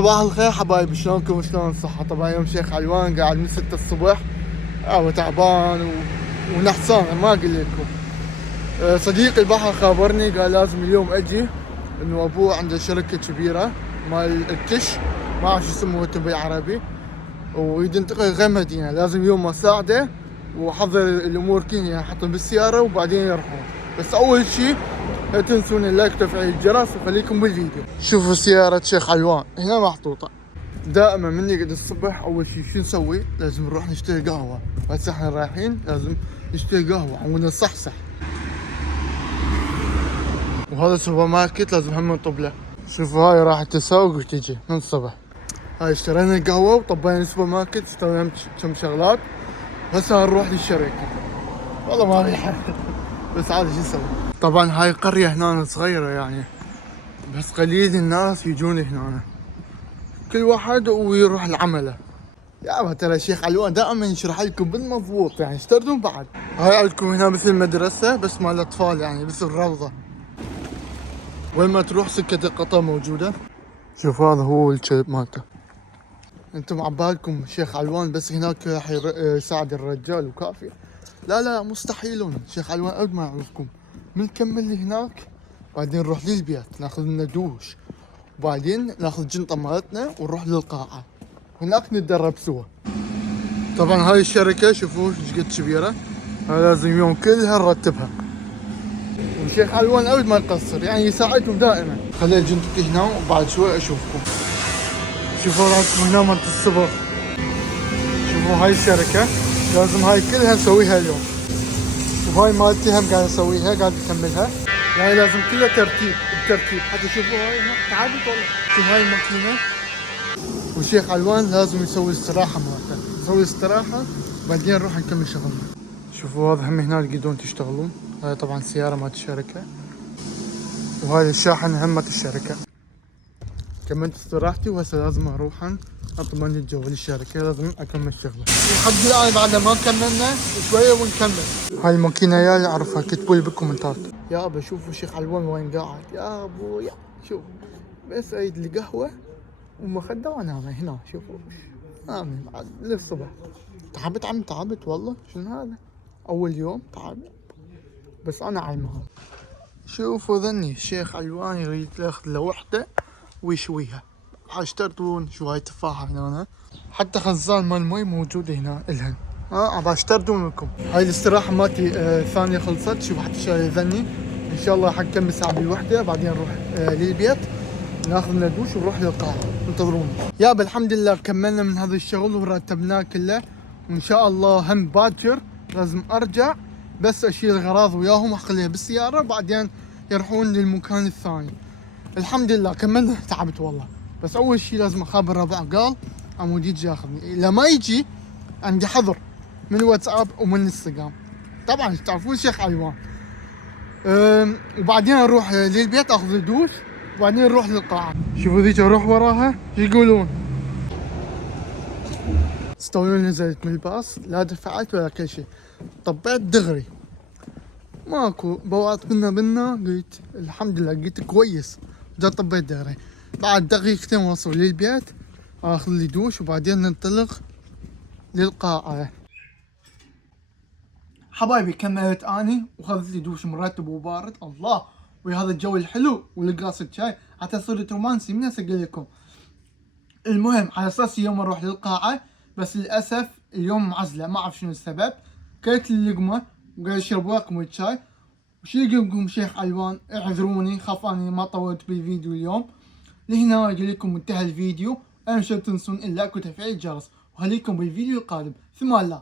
صباح الخير حبايبي، شلونكم وشلون الصحة؟ طبعا يوم شيخ علوان قاعد من 6 الصبح تعبان ونحسان ما اقول لكم. صديقي البحر خابرني قال لازم اليوم اجي، انه ابوه عنده شركة كبيرة مال الكش، ما اعرف شو يسموه بالعربي، وينتقل غير مدينة، لازم اليوم اساعده واحضر الامور كلها، احطهم بالسيارة وبعدين يروحون. بس اول شي لا تنسون اللايك وتفعيل الجرس وخليكم بالفيديو. شوفوا سيارة شيخ علوان هنا محطوطة. دائما من يقعد الصبح اول شي شو نسوي؟ لازم نروح نشتري قهوة. هسه احنا رايحين لازم نشتري قهوة ونصحصح. وهذا سوبر ماركت لازم هم نطب له. شوفوا هاي راح تسوق وتجي من الصبح. هاي اشترينا القهوة وطبينا السوبر ماركت، اشترينا كم شغلات. هسه نروح للشركة. والله ما ريحة بس عادي شو نسوي. طبعا هاي قرية هنا صغيرة يعني، بس قليل الناس يجون هنا، كل واحد ويروح لعمله. يا ترى شيخ علوان دائما يشرح لكم بالمضبوط، يعني اشتردون بعد. هاي عندكم هنا مثل مدرسة بس مال الاطفال، يعني مثل الروضة، وين ما تروح سكة القطار موجودة. شوف هذا هو الكلب مالته. انتم عبالكم شيخ علوان بس هناك راح يساعد الرجال وكافي. لا مستحيلون، شيخ علوان ابد ما يعرفكم. بنكمل هناك بعدين نروح للبيت ناخذ لنا دوش، وبعدين ناخذ الجنطة مالتنا ونروح للقاعة، هناك نتدرب سوا. طبعا هاي الشركة شوفوا ايش قد كبيرة، هاي لازم يوم كلها نرتبها. والشيخ علوان ابد ما يقصر، يعني يساعدكم دائما. خلي جنطتي هنا وبعد شوي اشوفكم. شوفوا راكم هنا مرت الصبح. شوفوا هاي الشركة لازم هاي كلها نسويها اليوم، وهاي مالتي هم قاعد اسويها، قاعد اكملها، يعني لازم كلها ترتيب بترتيب. حتى شوفوا هاي تعالوا والله، شوف هاي الماكينة. والشيخ علوان لازم يسوي استراحة مالته، نسوي استراحة بعدين نروح نكمل شغلنا. شوفوا هذا هم هنا تقدرون تشتغلون. هاي طبعا سيارة مالت الشركة، وهاي الشاحن هم مالت الشركة. كملت استراحتي وهسه لازم اروح اطمن الجو للشركة، لازم اكمل شغلي. لحد الان بعد ما كملنا شوية ونكمل. هاي الماكينة يا اللي اعرفها، كتبوا لي بالكومنتات. يا ابا شوفوا شيخ علوان وين قاعد، يا ابويا شوف، بس اريد لي قهوة ومخدة وانام هنا. شوفوا انام بعد للصبح. تعبت عم تعبت والله، شنو هذا؟ اول يوم تعبت بس انا على المهام. شوفوا ذني الشيخ علوان يريد ياخذ له وحدة ويشويها. اشترطون شو هاي تفاحة هنا، حتى خزان مال مي موجود هنا الهن. ابى اشترطون لكم. هاي الاستراحة مالتي ثانية خلصت. شوف حتى شاي ذني، ان شاء الله حنكمل ساعة بالوحدة بعدين نروح للبيت ناخذ لنا دوش ونروح للقاعة. انتظرونا يابا. الحمد لله كملنا من هذا الشغل ورتبناه كله، وان شاء الله هم باكر لازم ارجع بس اشيل الاغراض وياهم واخليها بالسيارة بعدين يروحون للمكان الثاني. الحمد لله كملنا. تعبت والله، بس اول شيء لازم اخابر ربع قال عمود يجي ياخذني، اذا ما يجي عندي حظر من واتساب ومن انستغرام. طبعا تعرفون شيخ علوان. وبعدين اروح للبيت اخذ دوش وبعدين نروح للقاعة. شوفوا ذيك اروح وراها شو يقولون. استويون نزلت من الباص، لا دفعت ولا كل شيء، طبيت دغري ماكو بوات بنا قلت الحمد لله، قلت كويس جا طبيت دغري. بعد دقيقتين وصل للبيت اخذ لي دوش وبعدين ننطلق للقاعة. حبايبي كملت اني واخذت لي دوش مرتب وبارد الله، وهذا الجو الحلو ولقاصة شاي حتى صرت رومانسي من هسه اقول لكم. المهم على اساس اليوم اروح للقاعة، بس للاسف اليوم معزلة ما اعرف شنو السبب. كلت اللقمة وقاعد اشرب لقمة شاي. وش يقولكم شيخ علوان، اعذروني خاف اني ما طولت بالفيديو اليوم. لهنا اقول لكم انتهى الفيديو. لا تنسون اللايك وتفعيل الجرس، وخليكم بالفيديو القادم. ثم الله.